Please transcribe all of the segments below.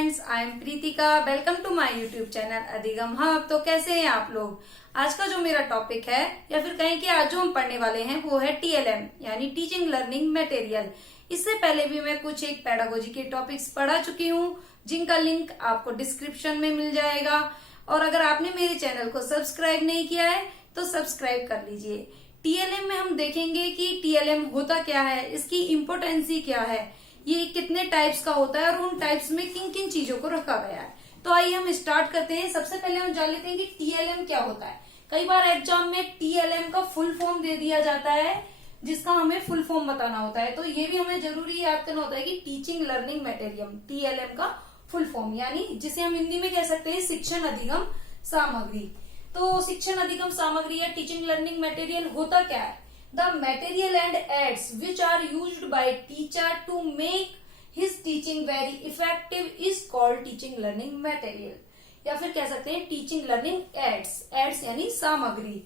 Friends, I am Pritika. Welcome to my YouTube channel Adhigam Hub. तो कैसे हैं आप लोग। आज का जो मेरा टॉपिक है या फिर कहें कि आज जो हम पढ़ने वाले हैं वो है टीएलएम यानी टीचिंग लर्निंग मटेरियल। इससे पहले भी मैं कुछ एक पेडागोजी के टॉपिक्स पढ़ा चुकी हूँ जिनका लिंक आपको डिस्क्रिप्शन में मिल जाएगा। और अगर आपने मेरे चैनल को सब्सक्राइब नहीं किया है तो सब्सक्राइब कर लीजिए। टीएलएम में हम देखेंगे कि टीएलएम होता क्या है, इसकी इम्पोर्टेंसी क्या है, ये कितने टाइप्स का होता है और उन टाइप्स में किन किन चीजों को रखा गया है। तो आइए हम स्टार्ट करते हैं। सबसे पहले हम जान लेते हैं कि टीएलएम क्या होता है। कई बार एग्जाम में टीएलएम का फुल फॉर्म दे दिया जाता है जिसका हमें फुल फॉर्म बताना होता है। तो ये भी हमें जरूरी याद करना होता है कि टीचिंग लर्निंग मटेरियल टीएलएम का फुल फॉर्म यानी जिसे हम हिंदी में कह सकते हैं शिक्षण अधिगम सामग्री। तो शिक्षण अधिगम सामग्री या टीचिंग लर्निंग मटेरियल होता क्या है। The material and aids which are used by teacher to make his teaching very effective is called teaching learning material या फिर कह सकते हैं टीचिंग लर्निंग एड्स यानी सामग्री।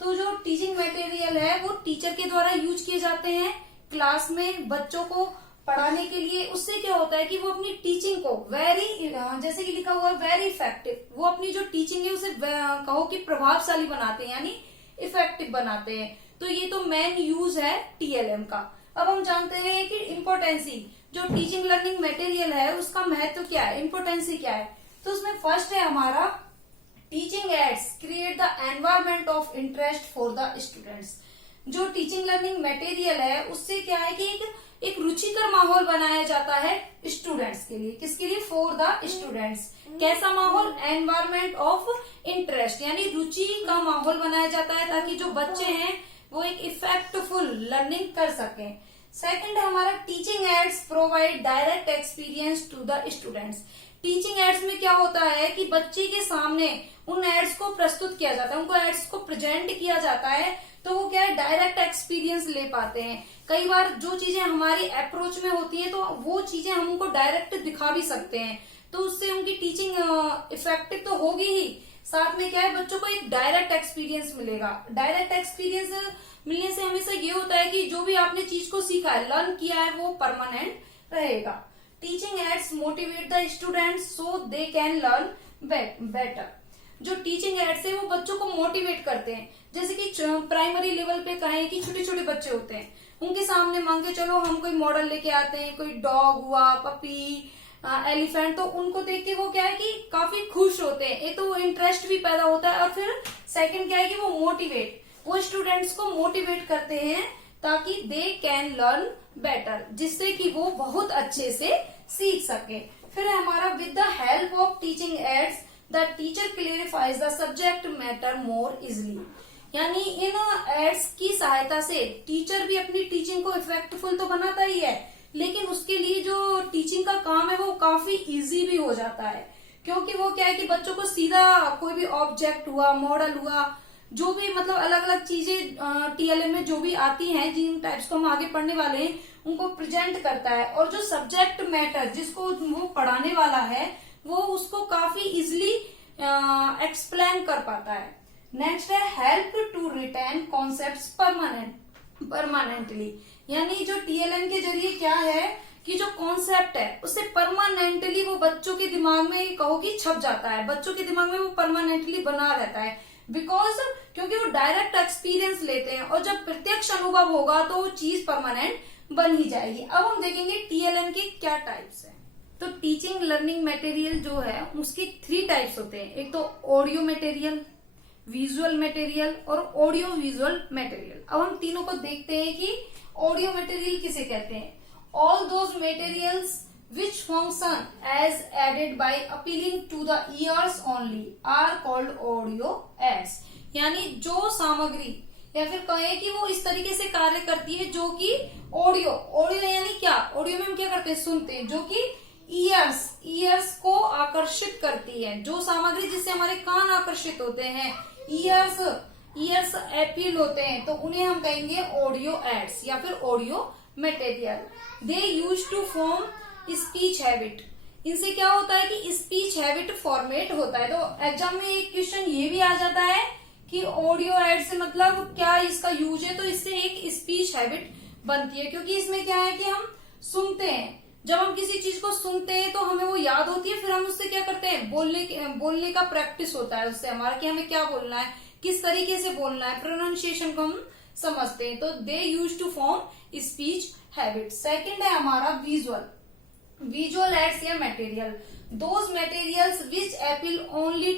तो जो टीचिंग मटेरियल है वो टीचर के द्वारा यूज किए जाते हैं क्लास में बच्चों को पढ़ाने के लिए। उससे क्या होता है कि वो अपनी टीचिंग को वेरी, जैसे कि लिखा हुआ है वेरी इफेक्टिव, वो अपनी जो टीचिंग है उसे कहो कि प्रभावशाली बनाते हैं यानी इफेक्टिव बनाते हैं। तो ये तो मेन यूज है टीएलएम का। अब हम जानते हैं कि इम्पोर्टेंसी, जो टीचिंग लर्निंग मटेरियल है उसका महत्व क्या है, इम्पोर्टेंसी क्या है। तो उसमें फर्स्ट है हमारा teaching ads create the environment of interest for the students. जो टीचिंग लर्निंग मटेरियल है उससे क्या है कि एक रुचिकर माहौल बनाया जाता है स्टूडेंट्स के लिए। किसके लिए? For the students. कैसा माहौल? एनवायरमेंट ऑफ इंटरेस्ट यानी रुचि का माहौल बनाया जाता है ताकि जो बच्चे हैं वो एक इफेक्टफुल लर्निंग कर सकें। सेकंड है हमारा teaching aids provide direct experience to the students. Teaching aids में क्या होता है कि बच्चे के सामने उन एड्स को प्रस्तुत किया जाता है, उनको एड्स को प्रेजेंट किया जाता है तो वो क्या है डायरेक्ट एक्सपीरियंस ले पाते हैं। कई बार जो चीजें हमारी अप्रोच में होती है तो वो चीजें हम उनको डायरेक्ट दिखा भी सकते हैं तो उससे उनकी टीचिंग इफेक्टिव तो होगी ही, साथ में क्या है बच्चों को एक डायरेक्ट एक्सपीरियंस मिलेगा। डायरेक्ट एक्सपीरियंस मिलने से हमेशा ये होता है कि जो भी आपने चीज को सीखा है, लर्न किया है, वो परमानेंट रहेगा। Teaching ads motivate the students so they can learn better. जो टीचिंग एड्स है वो बच्चों को मोटिवेट करते हैं। जैसे कि प्राइमरी लेवल पे कहें कि छोटे छोटे बच्चे होते हैं, उनके सामने मान के चलो हम कोई मॉडल लेके आते हैं, कोई डॉग हुआ, पपी, एलिफेंट, तो उनको देख के वो क्या है कि काफी खुश होते हैं। एक तो वो इंटरेस्ट भी पैदा होता है और फिर सेकंड क्या है कि वो स्टूडेंट्स को मोटिवेट करते हैं ताकि दे कैन लर्न बेटर, जिससे कि वो बहुत अच्छे से सीख सके। फिर है हमारा with the help of teaching aids the teacher clarifies the subject matter more easily. यानी इन एड्स की सहायता से टीचर भी अपनी टीचिंग को इफेक्टफुल तो बनाता ही है लेकिन उसके लिए जो टीचिंग का काम है वो काफी इजी भी हो जाता है, क्योंकि वो क्या है कि बच्चों को सीधा कोई भी ऑब्जेक्ट हुआ, मॉडल हुआ, जो भी मतलब अलग अलग चीजें टीएलएम में जो भी आती हैं, जिन टाइप्स को हम आगे पढ़ने वाले हैं, उनको प्रेजेंट करता है। और जो सब्जेक्ट मैटर जिसको वो पढ़ाने वाला है वो उसको काफी इजिली एक्सप्लेन कर पाता है। नेक्स्ट है help to retain concepts permanently. यानी जो टीएलएम के जरिए क्या है कि जो कॉन्सेप्ट है उससे परमानेंटली वो बच्चों के दिमाग में कहो कि छप जाता है, बच्चों के दिमाग में वो परमानेंटली बना रहता है। बिकॉज क्योंकि वो डायरेक्ट एक्सपीरियंस लेते हैं और जब प्रत्यक्ष अनुभव होगा तो वो चीज परमानेंट बन ही जाएगी। अब हम देखेंगे टीएलएम के क्या टाइप्स हैं। तो टीचिंग लर्निंग मटेरियल जो है उसकी 3 टाइप्स होते हैं। एक तो ऑडियो मटेरियल, विजुअल मटेरियल और ऑडियो विजुअल मटेरियल। अब हम तीनों को देखते हैं कि ऑडियो मटेरियल किसे कहते हैं। All those materials which function as aided by appealing to the ears only are called audio aids. यानी जो सामग्री या फिर कहें कि वो इस तरीके से कार्य करती है जो कि ऑडियो यानी क्या, ऑडियो में हम क्या करते हैं, सुनते हैं, जो कि ईयर्स को आकर्षित करती है। जो सामग्री जिससे हमारे कान आकर्षित होते हैं, ईयर्स अपील होते हैं, तो उन्हें हम कहेंगे ऑडियो एड्स या फिर audio material. They use to form speech habit. इनसे क्या होता है कि स्पीच हैबिट फॉर्मेट होता है। तो एग्जाम में एक क्वेश्चन ये भी आ जाता है कि ऑडियो एड से मतलब क्या इसका यूज है। तो इससे एक स्पीच हैबिट बनती है क्योंकि इसमें क्या है कि हम सुनते हैं, जब हम किसी चीज को सुनते हैं तो हमें वो याद होती है, फिर हम उससे क्या करते हैं, बोलने का प्रैक्टिस होता है उससे हमारा कि हमें क्या बोलना है, किस तरीके से बोलना है, प्रोनाउंसिएशन को हम समझते हैं। तो they use to form speech habit. Second है हमारा विजुअल एड्स या material. Those materials which appeal only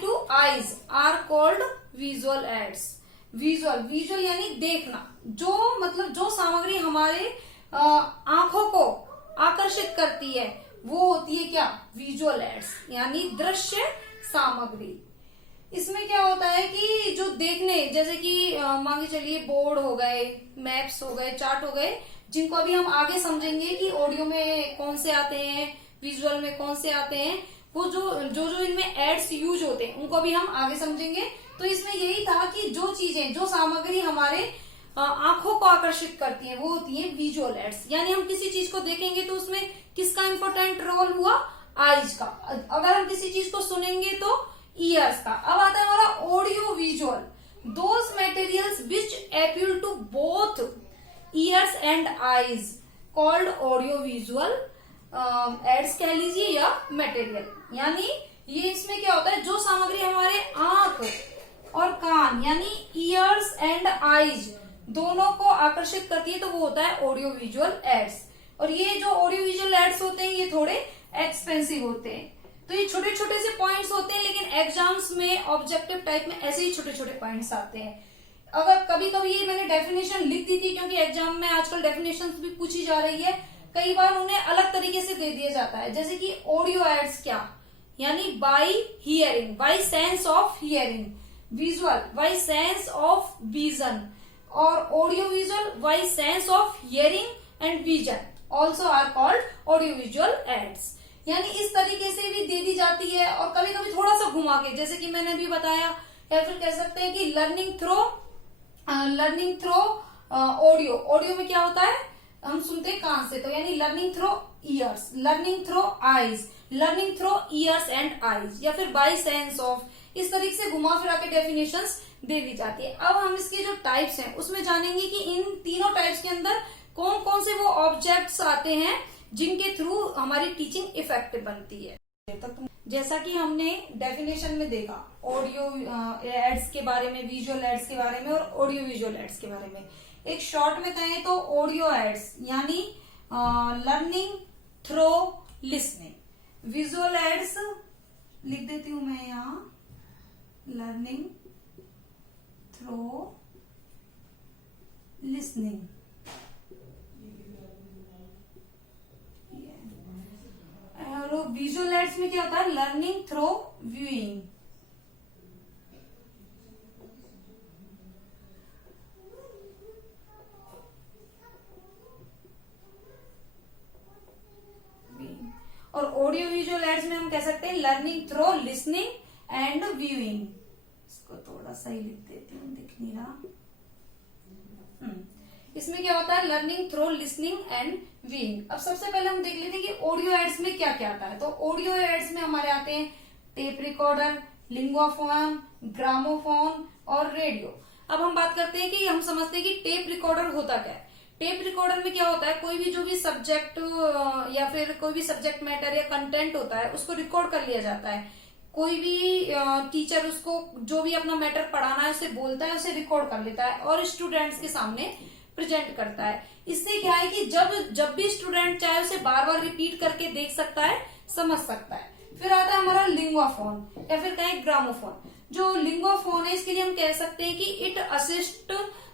to eyes are called visual aids. Visual यानी देखना, जो सामग्री हमारे आंखों को आकर्षित करती है वो होती है क्या, विजुअल एड्स यानी दृश्य सामग्री। इसमें क्या होता है कि जो देखने, जैसे कि मान के चलिए बोर्ड हो गए, मैप्स हो गए, चार्ट हो गए, जिनको अभी हम आगे समझेंगे कि ऑडियो में कौन से आते हैं, विजुअल में कौन से आते हैं, वो जो इनमें एड्स यूज होते हैं उनको भी हम आगे समझेंगे। तो इसमें यही था कि जो सामग्री हमारे आंखों को आकर्षित करती है वो होती है विजुअल एड्स। यानी हम किसी चीज को देखेंगे तो उसमें किसका इंपॉर्टेंट रोल हुआ, आईज का। अगर हम किसी चीज को सुनेंगे तो ईयर्स का। अब आता है हमारा audio visual. Those materials which appeal to both ears and eyes called audio visual aids कह लीजिए या मटेरियल। यानी ये इसमें क्या होता है, जो सामग्री हमारे आंख और कान यानी ईयर्स एंड आईज दोनों को आकर्षित करती है तो वो होता है ऑडियो विजुअल एड्स। और ये जो ऑडियो विजुअल एड्स होते हैं ये थोड़े एक्सपेंसिव होते हैं। तो ये छोटे छोटे से पॉइंट्स होते हैं, लेकिन एग्जाम्स में ऑब्जेक्टिव टाइप में ऐसे ही छोटे छोटे पॉइंट्स आते हैं। अगर कभी कभी ये मैंने डेफिनेशन लिख दी थी, क्योंकि एग्जाम में आजकल डेफिनेशन भी पूछी जा रही है, कई बार उन्हें अलग तरीके से दे दिया जाता है। जैसे कि ऑडियो एड्स क्या, यानी by hearing, by sense of hearing, visual by sense of vision, और audio visual by sense of hearing and vision also are called audio visual aids. यानी इस तरीके से भी दे दी जाती है, और कभी कभी थोड़ा सा घुमा के, जैसे कि मैंने भी बताया, या फिर कह सकते हैं कि लर्निंग थ्रो ऑडियो में क्या होता है, हम सुनते हैं कान से, तो यानी learning through ears, learning through eyes, learning through ears and eyes, या फिर बाय सेंस ऑफ, इस तरीके से घुमा फिरा के डेफिनेशंस दे दी जाती है। अब हम इसके जो टाइप्स हैं उसमें जानेंगे कि इन तीनों टाइप्स के अंदर कौन कौन से वो ऑब्जेक्ट्स आते हैं जिनके थ्रू हमारी टीचिंग इफेक्टिव बनती है। जैसा कि हमने डेफिनेशन में देखा ऑडियो एड्स के बारे में, विजुअल एड्स के बारे में और ऑडियो विजुअल एड्स के बारे में, एक शॉर्ट में कहें तो ऑडियो एड्स यानी learning through listening, visual aids लिख देती हूं मैं यहाँ, लर्निंग थ्रो लिसनिंग। और विजुअल एड्स में क्या होता है, लर्निंग थ्रो व्यूइंग। और ऑडियो विजुअल एड्स में हम कह सकते हैं learning through listening and viewing. इसको थोड़ा सा ही लिख देती हूँ, दिख नहीं रहा। इसमें क्या होता है, learning through listening and viewing. अब सबसे पहले हम देख लेते हैं कि ऑडियो एड्स में क्या क्या आता है। तो ऑडियो एड्स में हमारे आते हैं टेप रिकॉर्डर, लिंगुआफोन, ग्रामोफोन और रेडियो। अब हम बात करते हैं कि हम समझते हैं कि टेप रिकॉर्डर होता क्या है। टेप रिकॉर्डर में क्या होता है, कोई भी जो भी सब्जेक्ट या फिर कोई भी सब्जेक्ट मैटर या कंटेंट होता है उसको रिकॉर्ड कर लिया जाता है। कोई भी टीचर उसको जो भी अपना मैटर पढ़ाना है उसे बोलता है, उसे रिकॉर्ड कर लेता है और स्टूडेंट्स के सामने प्रेजेंट करता है। इससे क्या है कि जब भी स्टूडेंट चाहे उसे बार बार रिपीट करके देख सकता है, समझ सकता है। फिर आता है हमारा लिंगुआफोन या फिर कहें ग्रामोफोन। जो लिंगुआफोन है इसके लिए हम कह सकते हैं कि it assist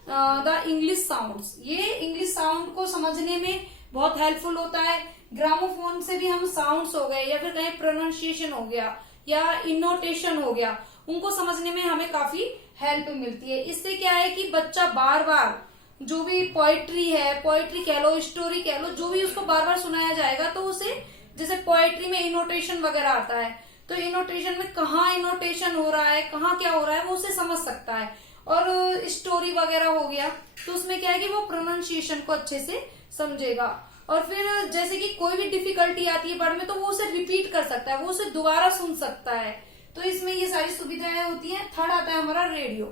the English sounds. ये इंग्लिश साउंड को समझने में बहुत हेल्पफुल होता है। ग्रामोफोन से भी हम साउंड्स हो गए या फिर कहें प्रोनाउंसिएशन हो गया या इनोटेशन हो गया, उनको समझने में हमें काफी हेल्प मिलती है। इससे क्या है कि बच्चा बार बार जो भी पोएट्री है, पोएट्री कह लो, स्टोरी कह लो, जो भी उसको बार बार सुनाया जाएगा तो उसे, जैसे पोएट्री में इनोटेशन वगैरह आता है तो इनोटेशन में कहाँ इनोटेशन हो रहा है, कहाँ क्या हो रहा है वो उसे समझ सकता है। और स्टोरी वगैरह हो गया तो उसमें क्या है कि वो प्रोनाउंसिएशन को अच्छे से समझेगा। और फिर जैसे कि कोई भी डिफिकल्टी आती है वर्ड में तो वो उसे रिपीट कर सकता है, वो उसे दोबारा सुन सकता है। तो इसमें ये सारी सुविधाएं होती हैं। थर्ड आता है हमारा रेडियो।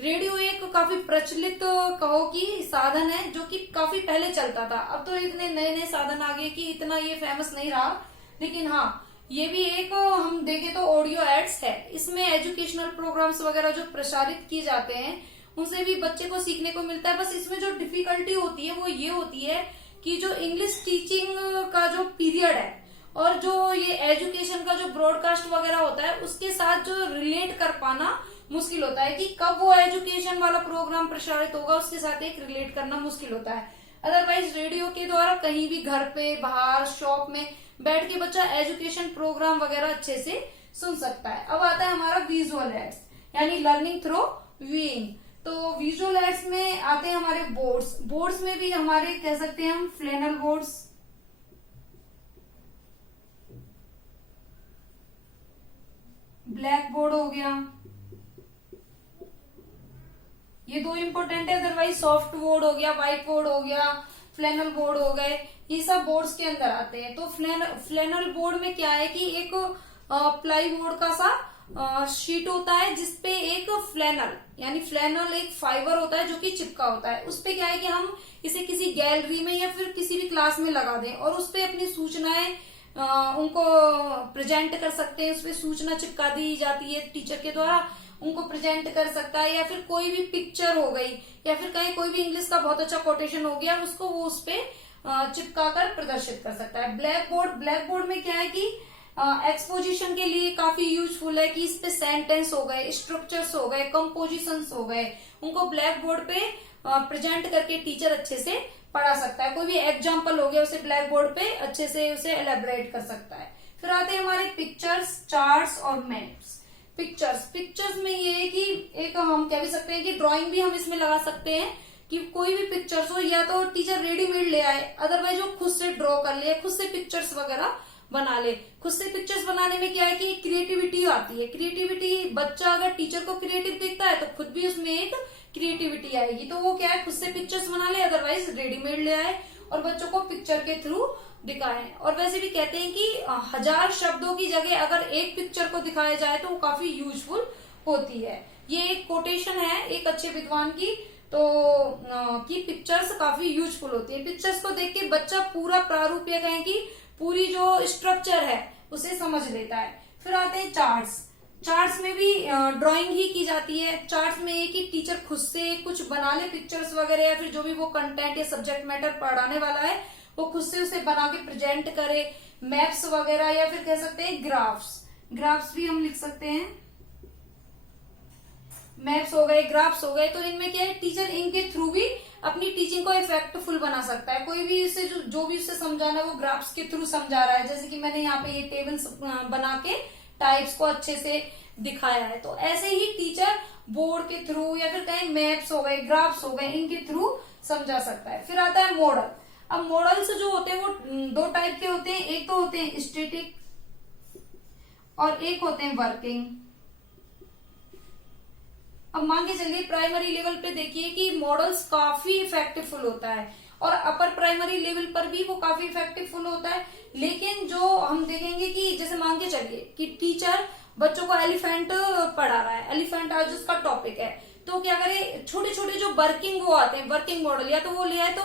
रेडियो एक काफी प्रचलित कहो कि साधन है जो कि काफी पहले चलता था। अब तो इतने नए नए साधन आ गए कि इतना ये फेमस नहीं रहा, लेकिन हाँ ये भी एक हम देखें तो ऑडियो एड्स है। इसमें एजुकेशनल प्रोग्राम्स वगैरह जो प्रसारित किए जाते हैं उनसे भी बच्चे को सीखने को मिलता है। बस इसमें जो डिफिकल्टी होती है वो ये होती है कि जो इंग्लिश टीचिंग का जो पीरियड है और जो ये एजुकेशन का जो ब्रॉडकास्ट वगैरह होता है उसके साथ जो रिलेट कर पाना मुश्किल होता है कि कब वो एजुकेशन वाला प्रोग्राम प्रसारित होगा उसके साथ एक रिलेट करना मुश्किल होता है। अदरवाइज रेडियो के द्वारा कहीं भी घर पे बाहर शॉप में बैठ के बच्चा एजुकेशन प्रोग्राम वगैरह अच्छे से सुन सकता है। अब आता है हमारा विजुअल एड्स यानी लर्निंग थ्रू व्यूइंग। तो विजुअल एड्स में आते हैं हमारे बोर्ड्स। बोर्ड्स में भी हमारे कह सकते हैं हम फ्लैनल बोर्ड्स, ब्लैक बोर्ड हो गया, ये दो इंपॉर्टेंट है। अदरवाइज सॉफ्ट बोर्ड हो गया, व्हाइट बोर्ड हो गया, फ्लैनल बोर्ड हो गए, ये सब बोर्ड्स के अंदर आते हैं। तो फ्लैनल बोर्ड में क्या है कि एक प्लाई बोर्ड का सा शीट होता है जिसपे एक फ्लैनल यानी फ्लैनल एक फाइबर होता है जो कि चिपका होता है। उसपे क्या है कि हम इसे किसी गैलरी में या फिर किसी भी क्लास में लगा दें और उसपे अपनी सूचनाएं उनको प्रेजेंट कर सकते हैं। उसपे सूचना चिपका दी जाती है टीचर के द्वारा, उनको प्रेजेंट कर सकता है। या फिर कोई भी पिक्चर हो गई या फिर कहीं कोई भी इंग्लिश का बहुत अच्छा कोटेशन हो गया उसको वो उसपे चिपका कर प्रदर्शित कर सकता है। ब्लैक बोर्ड में क्या है कि एक्सपोजिशन के लिए काफी यूजफुल है कि इस पे सेंटेंस हो गए, स्ट्रक्चर्स हो गए, कंपोजिशंस हो गए, उनको ब्लैक बोर्ड पे प्रेजेंट करके टीचर अच्छे से पढ़ा सकता है। कोई भी एग्जाम्पल हो गया उसे ब्लैक बोर्ड पे अच्छे से उसे एलेबरेट कर सकता है। फिर आते हैं हमारे पिक्चर्स, चार्ट्स और मैप्स। पिक्चर्स में ये है कि एक हम कह भी सकते हैं कि ड्राइंग भी हम इसमें लगा सकते हैं कि कोई भी पिक्चर्स हो या तो टीचर रेडीमेड ले आए, अदरवाइज वो खुद से ड्रॉ कर ले, खुद से पिक्चर्स वगैरह बना ले। खुद से पिक्चर्स बनाने में क्या है कि क्रिएटिविटी आती है। क्रिएटिविटी बच्चा अगर टीचर को क्रिएटिव दिखता है तो खुद भी उसमें एक क्रिएटिविटी आएगी। तो वो क्या है खुद से पिक्चर्स बना ले, अदरवाइज रेडीमेड ले आए और बच्चों को पिक्चर के थ्रू दिखाएं। और वैसे भी कहते हैं कि 1000 शब्दों की जगह अगर एक पिक्चर को दिखाया जाए तो वो काफी यूजफुल होती है। ये एक कोटेशन है एक अच्छे विद्वान की, तो कि पिक्चर्स काफी यूजफुल होती है। पिक्चर्स को देख के बच्चा पूरा प्रारूप या कहें कि पूरी जो स्ट्रक्चर है उसे समझ लेता है। फिर आते हैं चार्ट्स में भी ड्राइंग ही की जाती है। चार्ट्स में एक ही टीचर खुद से कुछ बना ले पिक्चर्स वगैरह या फिर जो भी वो कंटेंट या सब्जेक्ट मैटर पढ़ाने वाला है वो खुद से उसे बना के प्रेजेंट करे। मैप्स वगैरह या फिर कह सकते हैं ग्राफ्स भी हम लिख सकते हैं। मैप्स हो गए, ग्राफ्स हो गए, तो इनमें क्या है टीचर इनके थ्रू भी अपनी टीचिंग को इफेक्टफुल बना सकता है। कोई भी इसे जो भी उसे समझाना है वो ग्राफ्स के थ्रू समझा रहा है। जैसे कि मैंने यहाँ पे ये टेबल्स बना के टाइप्स को अच्छे से दिखाया है, तो ऐसे ही टीचर बोर्ड के थ्रू या फिर कहीं मैप्स हो गए, ग्राफ्स हो गए, इनके थ्रू समझा सकता है। फिर आता है मॉडल। अब मॉडल्स जो होते हैं वो 2 टाइप के होते हैं। एक तो होते हैं स्टैटिक और एक होते हैं वर्किंग। अब मान के चलिए प्राइमरी लेवल पे देखिए कि मॉडल्स काफी इफेक्टिवफुल होता है और अपर प्राइमरी लेवल पर भी वो काफी इफेक्टिवफुल होता है। लेकिन जो हम देखेंगे कि जैसे मान के चलिए कि टीचर बच्चों को एलिफेंट पढ़ा रहा है, एलिफेंट आज उसका टॉपिक है, तो क्या करे छोटे छोटे जो वर्किंग वो आते हैं वर्किंग मॉडल या तो वो ले आए। तो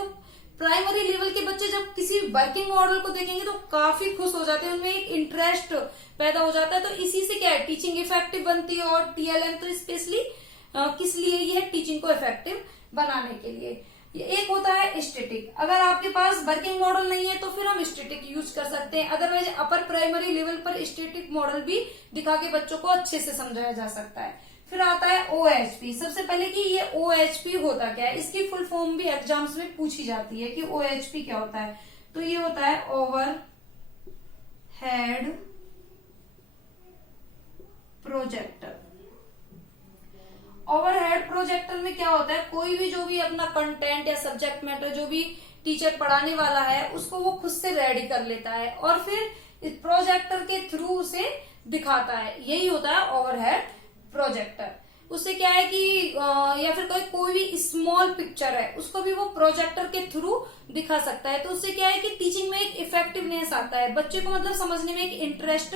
प्राइमरी लेवल के बच्चे जब किसी वर्किंग मॉडल को देखेंगे तो काफी खुश हो जाते हैं, उनमें एक इंटरेस्ट पैदा हो जाता है। तो इसी से क्या है टीचिंग इफेक्टिव बनती है। और टीएलएम तो स्पेशली किस लिए ये है टीचिंग को इफेक्टिव बनाने के लिए। ये एक होता है स्टैटिक। अगर आपके पास वर्किंग मॉडल नहीं है तो फिर हम स्टैटिक यूज कर सकते हैं। अदरवाइज अपर प्राइमरी लेवल पर स्टैटिक मॉडल भी दिखा के बच्चों को अच्छे से समझाया जा सकता है। फिर आता है OHP। सबसे पहले कि ये OHP होता क्या है, इसकी फुल फॉर्म भी एग्जाम्स में पूछी जाती है कि OHP क्या होता है। तो ये होता है over head projector. Overhead projector में क्या होता है कोई भी जो भी अपना कंटेंट या सब्जेक्ट मैटर जो भी टीचर पढ़ाने वाला है उसको वो खुद से रेडी कर लेता है और फिर इस प्रोजेक्टर के थ्रू उसे दिखाता है। यही होता है ओवरहेड प्रोजेक्टर। उससे क्या है कि या फिर कोई भी स्मॉल पिक्चर है उसको भी वो प्रोजेक्टर के थ्रू दिखा सकता है। तो उससे क्या है कि टीचिंग में एक इफेक्टिवनेस आता है, बच्चे को मतलब समझने में एक इंटरेस्ट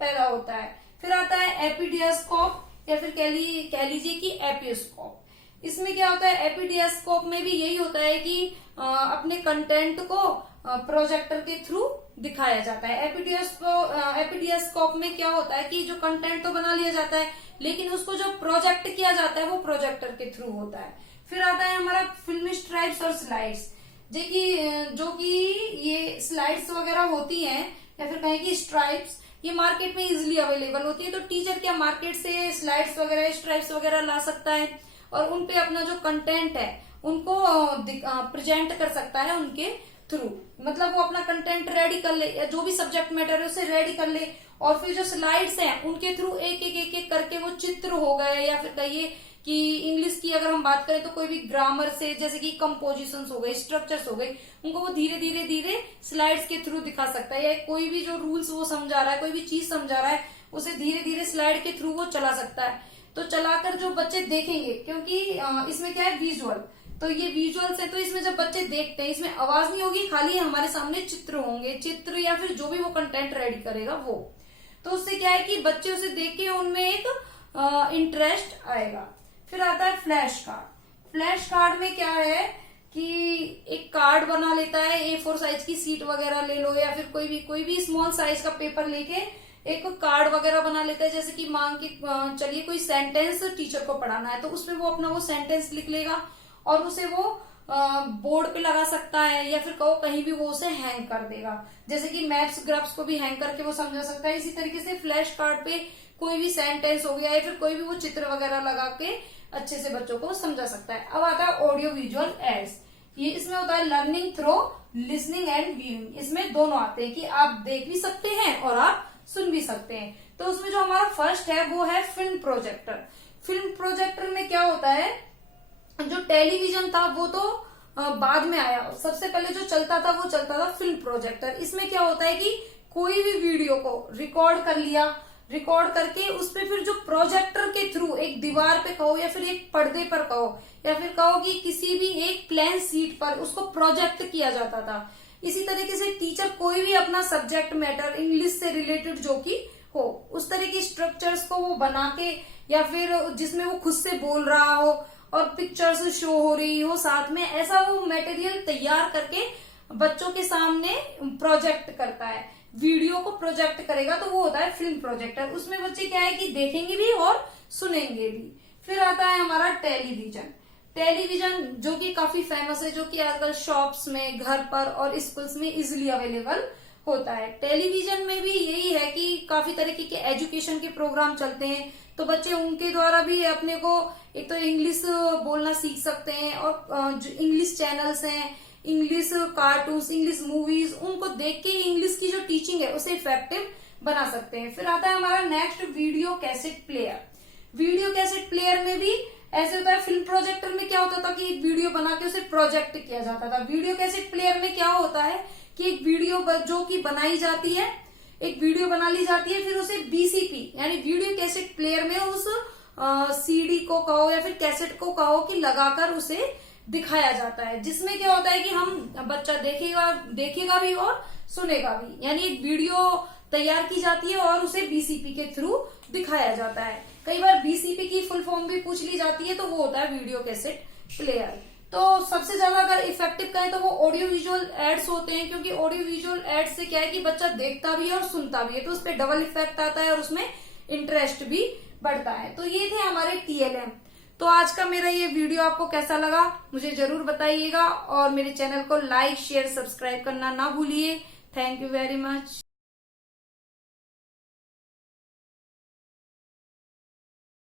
पैदा होता है। फिर आता है एपिडियास्कोप या फिर कह लीजिए कि एपिस्कोप। इसमें क्या होता है, एपीडियास्कोप में भी यही होता है कि अपने कंटेंट को प्रोजेक्टर के थ्रू दिखाया जाता है। एपीडियास्कोप में क्या होता है कि जो कंटेंट तो बना लिया जाता है, लेकिन उसको जो प्रोजेक्ट किया जाता है वो प्रोजेक्टर के थ्रू होता है। फिर आता है हमारा फिल्मी स्ट्राइप्स और स्लाइड्स, जो कि ये स्लाइड्स वगैरह होती हैं या फिर कहें कि स्ट्राइप्स, ये मार्केट में इजिली अवेलेबल होती है। तो टीचर क्या मार्केट से स्लाइड्स वगैरह स्ट्राइप्स वगैरह ला सकता है और उनपे अपना जो कंटेंट है उनको प्रेजेंट कर सकता है उनके थ्रू। मतलब वो अपना कंटेंट रेडी कर ले या जो भी सब्जेक्ट मैटर है उसे रेडी कर ले, और फिर जो स्लाइड्स हैं उनके थ्रू एक एक करके वो चित्र हो गए, या फिर कहिए कि इंग्लिश की अगर हम बात करें तो कोई भी ग्रामर से, जैसे कि कंपोजिशंस हो गए, स्ट्रक्चर्स हो गए, उनको वो धीरे धीरे धीरे स्लाइड्स के थ्रू दिखा सकता है। या कोई भी जो रूल्स वो समझा रहा है, कोई भी चीज समझा रहा है, उसे धीरे धीरे स्लाइड के थ्रू वो चला सकता है। तो चलाकर जो बच्चे देखेंगे, क्योंकि इसमें क्या है विजुअल, तो ये विजुअल्स है, तो इसमें जब बच्चे देखते हैं इसमें आवाज नहीं होगी, खाली हमारे सामने चित्र होंगे, चित्र या फिर जो भी वो कंटेंट रेडी करेगा वो। तो उससे क्या है कि बच्चे उसे देख के उनमें एक इंटरेस्ट आएगा। फिर आता है फ्लैश कार्ड। फ्लैश कार्ड में क्या है कि एक कार्ड बना लेता है, A4 साइज की सीट वगैरह ले लो, या फिर कोई भी स्मॉल साइज का पेपर लेके एक कार्ड वगैरह बना लेता है। जैसे कि मांग के चलिए कोई सेंटेंस टीचर को पढ़ाना है, तो उसमें वो अपना वो सेंटेंस लिख लेगा और उसे वो बोर्ड पे लगा सकता है, या फिर कहो कहीं भी वो उसे हैंग कर देगा। जैसे कि मैप्स ग्राफ्स को भी हैंग करके वो समझा सकता है। इसी तरीके से फ्लैश कार्ड पे कोई भी सेंटेंस हो गया या फिर कोई भी वो चित्र वगैरह लगा के अच्छे से बच्चों को समझा सकता है। अब आता है ऑडियो विजुअल एड्स। ये इसमें होता है learning through listening and viewing. इसमें दोनों आते हैं कि आप देख भी सकते हैं और आप सुन भी सकते हैं। तो उसमें जो हमारा फर्स्ट है वो है फिल्म प्रोजेक्टर। फिल्म प्रोजेक्टर में क्या होता है, जो टेलीविजन था वो तो बाद में आया, सबसे पहले जो चलता था वो चलता था फिल्म प्रोजेक्टर। इसमें क्या होता है कि कोई भी वीडियो को रिकॉर्ड कर लिया, रिकॉर्ड करके उस पे फिर जो प्रोजेक्टर के थ्रू एक दीवार पे कहो या फिर एक पर्दे पर कहो या फिर कहो कि किसी भी एक प्लेन सीट पर उसको प्रोजेक्ट किया जाता था। इसी तरीके से टीचर कोई भी अपना सब्जेक्ट मैटर इंग्लिश से रिलेटेड जो कि हो, उस तरह की स्ट्रक्चर्स को वो बना के, या फिर जिसमें वो खुद से बोल रहा हो और पिक्चर्स शो हो रही हो साथ में, ऐसा वो मटेरियल तैयार करके बच्चों के सामने प्रोजेक्ट करता है, वीडियो को प्रोजेक्ट करेगा, तो वो होता है फिल्म प्रोजेक्टर। उसमें बच्चे क्या है कि देखेंगे भी और सुनेंगे भी। फिर आता है हमारा टेलीविजन। टेलीविजन जो कि काफी फेमस है, जो कि आजकल शॉप्स में, घर पर और स्कूल्स में इजिली अवेलेबल होता है। टेलीविजन में भी यही है कि काफी तरीके के एजुकेशन के प्रोग्राम चलते हैं, तो बच्चे उनके द्वारा भी अपने को एक तो इंग्लिश बोलना सीख सकते हैं, और जो इंग्लिश चैनल्स हैं, इंग्लिश कार्टून्स, इंग्लिश मूवीज, उनको देख के इंग्लिश की जो टीचिंग है उसे इफेक्टिव बना सकते हैं। फिर आता है हमारा next video cassette player. Video cassette player में भी ऐसे होता है, फिल्म प्रोजेक्टर में क्या होता था कि एक वीडियो बना के उसे प्रोजेक्ट किया जाता था। वीडियो कैसेट प्लेयर में क्या होता है कि एक वीडियो जो कि बनाई जाती है, एक वीडियो बना ली जाती है, फिर उसे बीसीपी यानी वीडियो कैसेट प्लेयर में उस सीडी को कहो या फिर कैसेट को कहो कि लगाकर उसे दिखाया जाता है, जिसमें क्या होता है कि हम बच्चा देखेगा भी और सुनेगा भी। यानी एक वीडियो तैयार की जाती है और उसे बीसीपी के थ्रू दिखाया जाता है। कई बार बीसीपी की फुल फॉर्म भी पूछ ली जाती है, तो वो होता है वीडियो कैसेट प्लेयर। तो सबसे ज्यादा अगर इफेक्टिव कहें तो वो ऑडियो विजुअल एड्स होते हैं, क्योंकि ऑडियो विजुअल एड्स से क्या है कि बच्चा देखता भी है और सुनता भी है, तो उस पर डबल इफेक्ट आता है और उसमें इंटरेस्ट भी बढ़ता है। तो ये थे हमारे टीएलएम। तो आज का मेरा ये वीडियो आपको कैसा लगा मुझे जरूर बताइएगा, और मेरे चैनल को लाइक शेयर सब्सक्राइब करना ना भूलिए। Thank you very much.